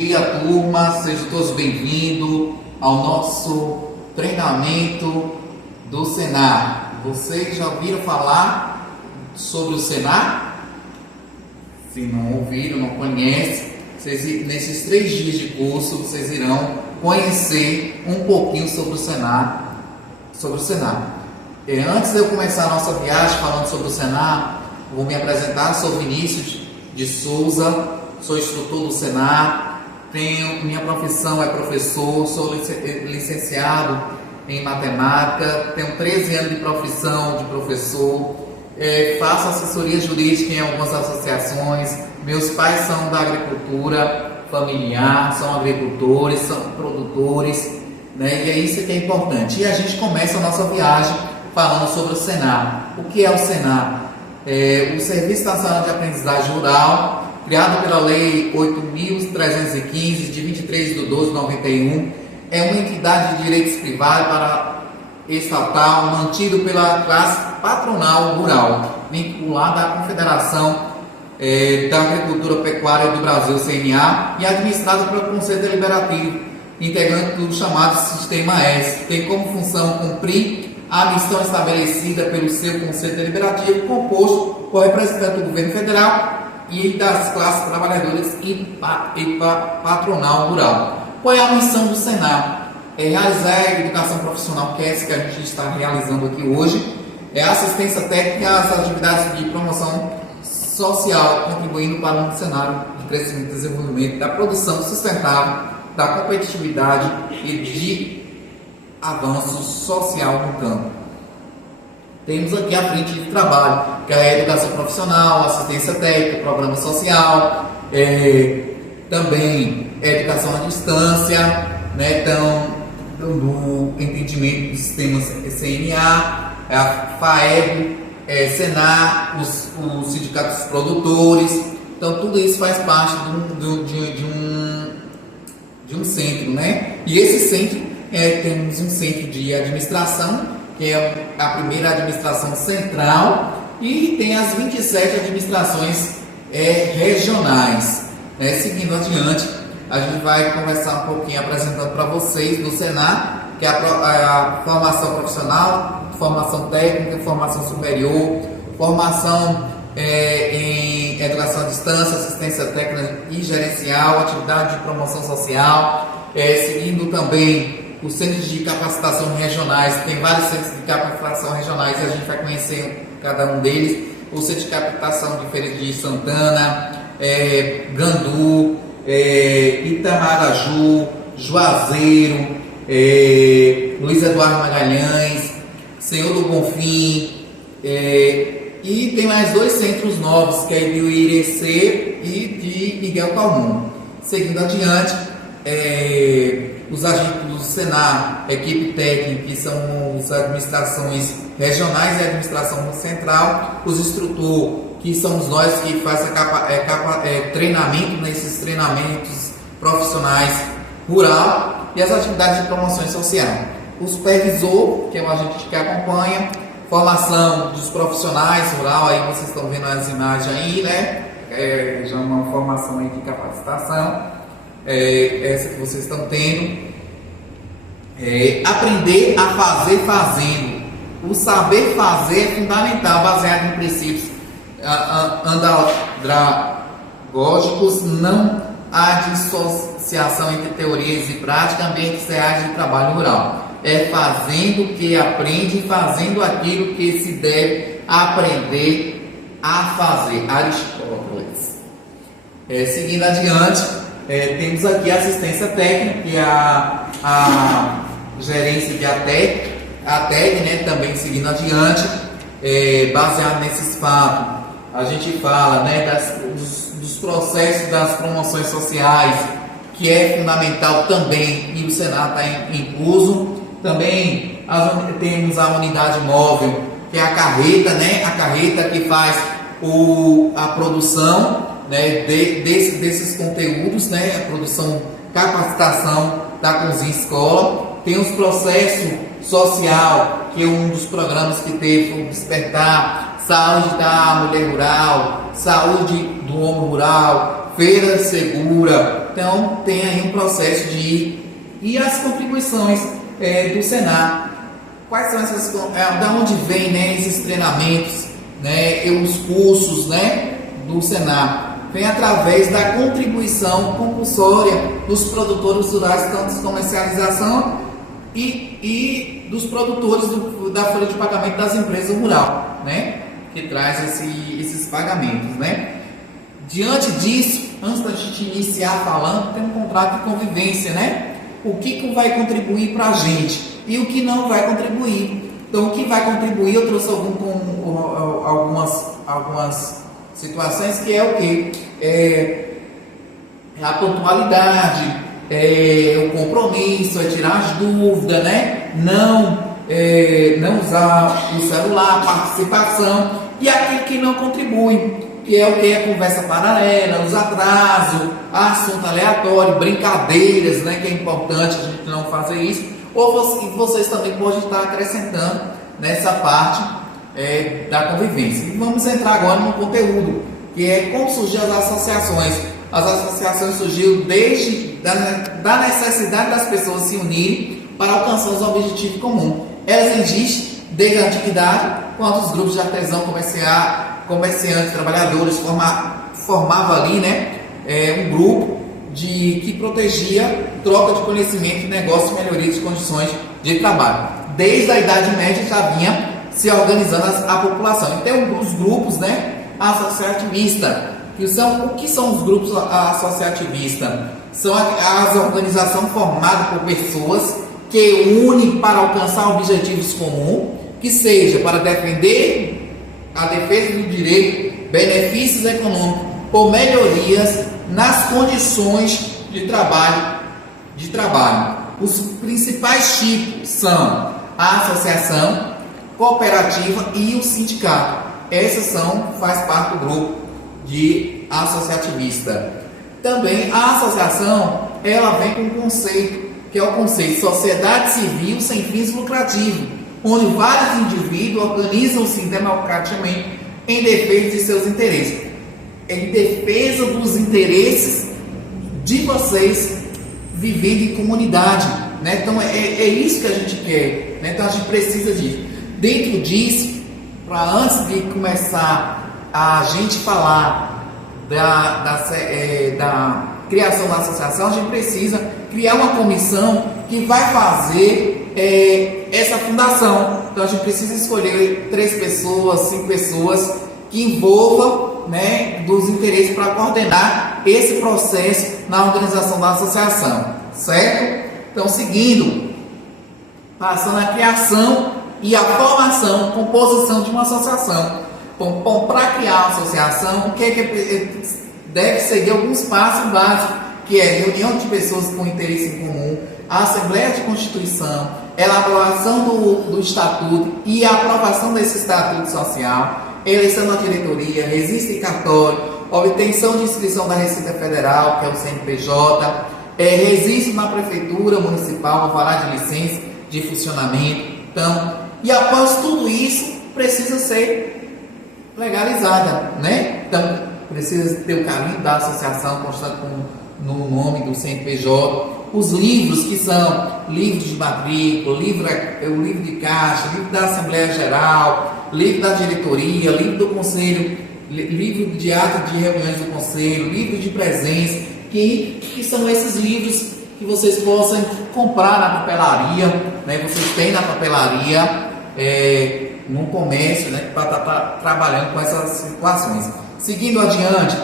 Dia, turma, sejam todos bem-vindos ao nosso treinamento do Senar. Vocês já ouviram falar sobre o Senar? Se não ouviram, não conhecem, nesses 3 dias de curso vocês irão conhecer um pouquinho sobre o Senar. Antes de eu começar a nossa viagem falando sobre o Senar, vou me apresentar. Sou Vinícius de Souza, sou instrutor do Senar. Minha profissão é professor, sou licenciado em matemática, tenho 13 anos de profissão de professor, faço assessoria jurídica em algumas associações. Meus pais são da agricultura familiar, são agricultores, são produtores, né? E é isso que é importante. E a gente começa a nossa viagem falando sobre o Senar. O que é o Senar? O Serviço Nacional de Aprendizagem Rural, criado pela Lei 8.315, de 23/12/91, é uma entidade de direitos privados para estatal, mantido pela classe patronal rural, vinculada à Confederação da Agricultura Pecuária do Brasil, CNA, e administrado pelo Conselho Deliberativo, integrante do chamado Sistema S. Tem como função cumprir a missão estabelecida pelo seu Conselho Deliberativo, composto por representantes do governo federal e das classes trabalhadoras e patronal rural. Qual é a missão do Senar? É realizar a educação profissional, que é essa que a gente está realizando aqui hoje, a assistência técnica às atividades de promoção social, contribuindo para um cenário de crescimento e desenvolvimento da produção sustentável, da competitividade e de avanço social no campo. Temos aqui a frente de trabalho, que é a educação profissional, assistência técnica, programa social, também educação à distância, né? Então, do entendimento dos sistemas CNA, a FAEB, Senar, os sindicatos produtores. Então, tudo isso faz parte de um centro, né? E esse centro, temos um centro de administração, que é a primeira administração central, e tem as 27 administrações regionais. Seguindo adiante, a gente vai conversar um pouquinho apresentando para vocês do Senar, que é a formação profissional, formação técnica, formação superior, formação em educação à distância, assistência técnica e gerencial, atividade de promoção social, seguindo também os centros de capacitação regionais. Tem vários centros de capacitação regionais e a gente vai conhecer cada um deles. O centro de capacitação de Feira de Santana, Gandu, Itamaraju, Juazeiro, Luiz Eduardo Magalhães, Senhor do Bonfim, e tem mais 2 centros novos, que é de Irecê e de Miguel Calmon. Seguindo adiante, os agentes do Senar, equipe técnica, que são as administrações regionais e a administração central, os instrutores, que somos nós que fazemos treinamento nesses treinamentos profissionais rural, e as atividades de promoção social. O supervisor, que é o agente que acompanha, formação dos profissionais rural, aí vocês estão vendo as imagens aí, né? Já uma formação aí de capacitação. Essa que vocês estão tendo. Aprender a fazer fazendo. O saber fazer é fundamental, baseado em princípios andragógicos. Não há dissociação entre teorias e prática, ambientes reais de trabalho rural. É fazendo que aprende, fazendo aquilo que se deve aprender a fazer. Aristóteles. Seguindo adiante, temos aqui a assistência técnica, que é a gerência de ATEG, né? Também seguindo adiante, baseado nesses fatos, a gente fala, né, dos processos das promoções sociais, que é fundamental também, e o Senar está incluso. Também temos a unidade móvel, que é a carreta, né? A carreta que faz a produção, né, desses conteúdos, né, a produção, capacitação da cozinha escola. Tem os processos social, que é um dos programas que teve o Despertar, saúde da mulher rural, saúde do homem rural, feira segura, Então, tem aí um processo e as contribuições do Senar. Quais são essas, da onde vem, né, esses treinamentos, né, e os cursos, né, do Senar? Vem através da contribuição compulsória dos produtores rurais, tanto de comercialização e dos produtores da folha de pagamento das empresas rurais, né, que traz esses pagamentos, né. Diante disso, antes da gente iniciar falando, tem um contrato de convivência, né? O que vai contribuir para a gente e o que não vai contribuir. Então, o que vai contribuir, eu trouxe algumas situações, que é o quê? A pontualidade, o compromisso, tirar as dúvidas, né? Não usar o celular, participação, e aquilo que não contribui, que é o que? A conversa paralela, os atrasos, assunto aleatório, brincadeiras, né? Que é importante a gente não fazer isso. Ou vocês também podem estar acrescentando nessa parte da convivência. E vamos entrar agora no conteúdo, que é como surgiram as associações. As associações surgiram desde da necessidade das pessoas se unirem para alcançar os objetivos comuns. Elas existem desde a antiguidade, quando os grupos de artesãos, comerciantes, trabalhadores formavam ali, né, um grupo que protegia troca de conhecimento, negócio e melhoria de condições de trabalho. Desde a Idade Média já vinha se organizando a população. Então, os grupos, né, associativistas, o que são os grupos associativistas? São as organizações formadas por pessoas que unem para alcançar objetivos comuns, que seja para defender a defesa do direito, benefícios econômicos ou melhorias nas condições de trabalho. Os principais tipos são a associação, cooperativa e o sindicato. Faz parte do grupo de associativista. Também a associação, ela vem com um conceito, que é o conceito de sociedade civil sem fins lucrativos, onde vários indivíduos organizam-se democraticamente em defesa de seus interesses, em defesa dos interesses de vocês vivendo em comunidade, né? Então é isso que a gente quer, né? Então a gente precisa disso. Dentro disso, para antes de começar a gente falar da criação da associação, a gente precisa criar uma comissão que vai fazer essa fundação. Então a gente precisa escolher 3 pessoas, 5 pessoas que envolvam, né, dos interesses para coordenar esse processo na organização da associação, certo? Então, seguindo, passando a criação e a formação, composição de uma associação. Então, para criar uma associação, o que é que deve seguir alguns passos básicos, que é reunião de pessoas com interesse em comum, a Assembleia de Constituição, elaboração do Estatuto e a aprovação desse Estatuto Social, eleição da diretoria, registro em cartório, obtenção de inscrição da Receita Federal, que é o CNPJ, registro na Prefeitura Municipal, alvará de licença de funcionamento. Então, e após tudo isso, precisa ser legalizada, né? Então, precisa ter o caminho da associação constante no nome do CNPJ. Os livros, que são livros de matrícula, o livro de caixa, livro da Assembleia Geral, livro da diretoria, livro do conselho, livro de ato de reuniões do conselho, livro de presença, que são esses livros que vocês possam comprar na papelaria, né? Vocês têm na papelaria, no comércio, né? Para estar trabalhando com essas situações. Seguindo adiante,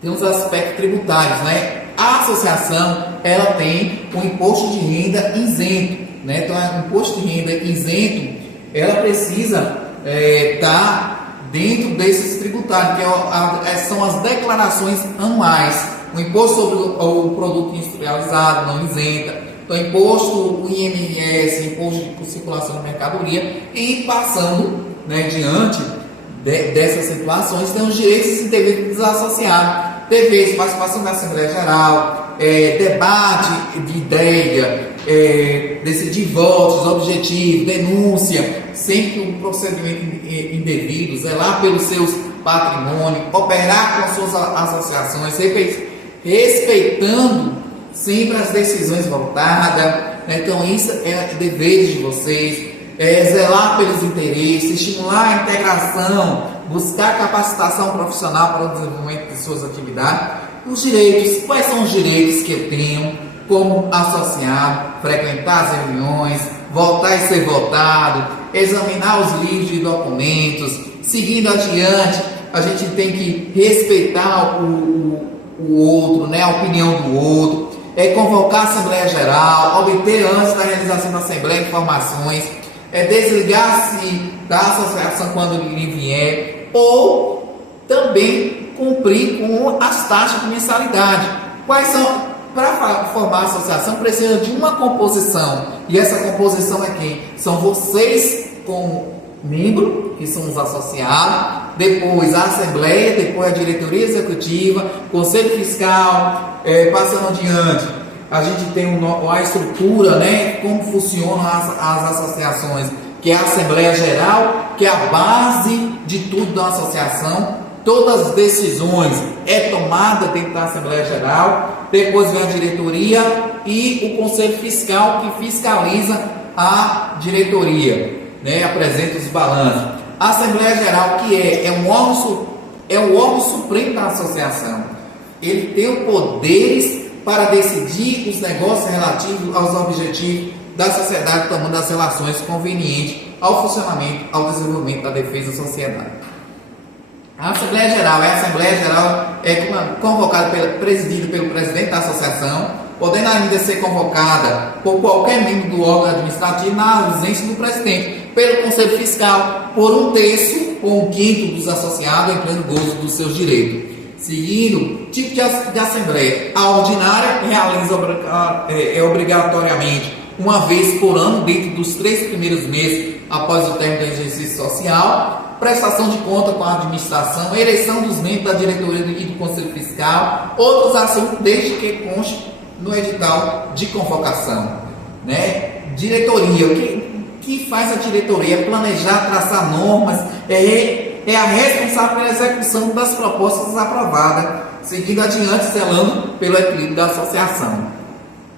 tem os aspectos tributários, né? A associação, ela tem um imposto de renda isento, né? Então, o imposto de renda isento, ela precisa estar dentro desses tributários, que são as declarações anuais. O imposto sobre o produto industrializado não isenta, então imposto, o IMS, imposto de circulação de mercadoria, e passando, né, diante dessas situações, tem os direitos e deveres dos associados. Deveres, participação da Assembleia Geral, debate de ideia, decidir votos, objetivos, denúncia, sempre um procedimento indevido, zelar pelos seus patrimônios, operar com suas associações, respeitando sempre as decisões votadas, né? Então isso é dever de vocês, zelar pelos interesses, estimular a integração, buscar capacitação profissional para o desenvolvimento de suas atividades. Os direitos, quais são os direitos que eu tenho como associado? Frequentar as reuniões, votar e ser votado, examinar os livros de documentos. Seguindo adiante, a gente tem que respeitar o outro, né? A opinião do outro, convocar a Assembleia Geral, obter antes da realização da Assembleia informações, desligar-se da associação quando lhe vier, ou também cumprir com as taxas de mensalidade. Quais são? Para formar a associação precisa de uma composição, e essa composição é quem? São vocês como membro, que são os associados, depois a Assembleia, depois a Diretoria Executiva, Conselho Fiscal, passando adiante, a gente tem a estrutura, né, como funcionam as associações, que é a Assembleia Geral, que é a base de tudo da associação. Todas as decisões tomadas dentro da Assembleia Geral, depois vem a diretoria e o Conselho Fiscal, que fiscaliza a diretoria, né, apresenta os balanços. A Assembleia Geral, que é o órgão supremo da associação, ele tem poderes para decidir os negócios relativos aos objetivos da sociedade, tomando as relações convenientes ao funcionamento, ao desenvolvimento da defesa da sociedade. A Assembleia Geral é convocada, presidida pelo presidente da associação, podendo ainda ser convocada por qualquer membro do órgão administrativo na ausência do presidente, pelo Conselho Fiscal, por 1/3 ou 1/5 dos associados em pleno gozo dos seus direitos. Seguindo, tipo de assembleia, a ordinária realiza obrigatoriamente uma vez por ano, dentro dos 3 primeiros meses após o término do exercício social, prestação de conta com a administração, eleição dos membros da diretoria e do Conselho Fiscal, outros assuntos, desde que conste no edital de convocação, né? Diretoria, o que faz a diretoria? Planejar, traçar normas, é a responsável pela execução das propostas aprovadas, seguindo adiante, zelando pelo equilíbrio da associação.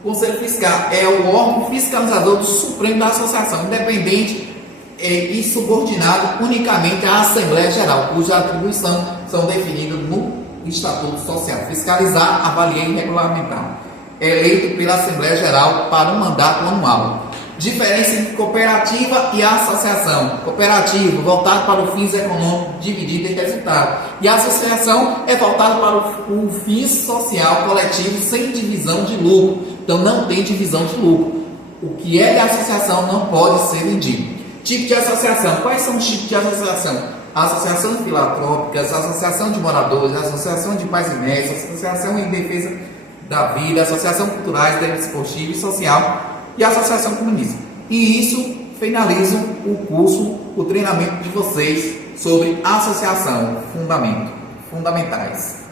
O Conselho Fiscal é o órgão fiscalizador do Supremo da associação, independente e subordinado unicamente à Assembleia Geral, cuja atribuição são definidas no Estatuto Social. Fiscalizar, avaliar e regulamentar. Eleito pela Assembleia Geral para um mandato anual. Diferença entre cooperativa e associação. Cooperativa, voltado para o fins econômicos, dividido em resultado. E a associação é voltada para o fim social coletivo, sem divisão de lucro. Então não tem divisão de lucro. O que é de associação não pode ser vendido. Tipo de associação. Quais são os tipos de associação? Associação de filantrópicas, associação de moradores, associação de pais e mestres, associação em defesa da vida, associação culturais, desportiva e social e associação comunista. E isso finaliza o curso, o treinamento de vocês sobre associação, fundamentais.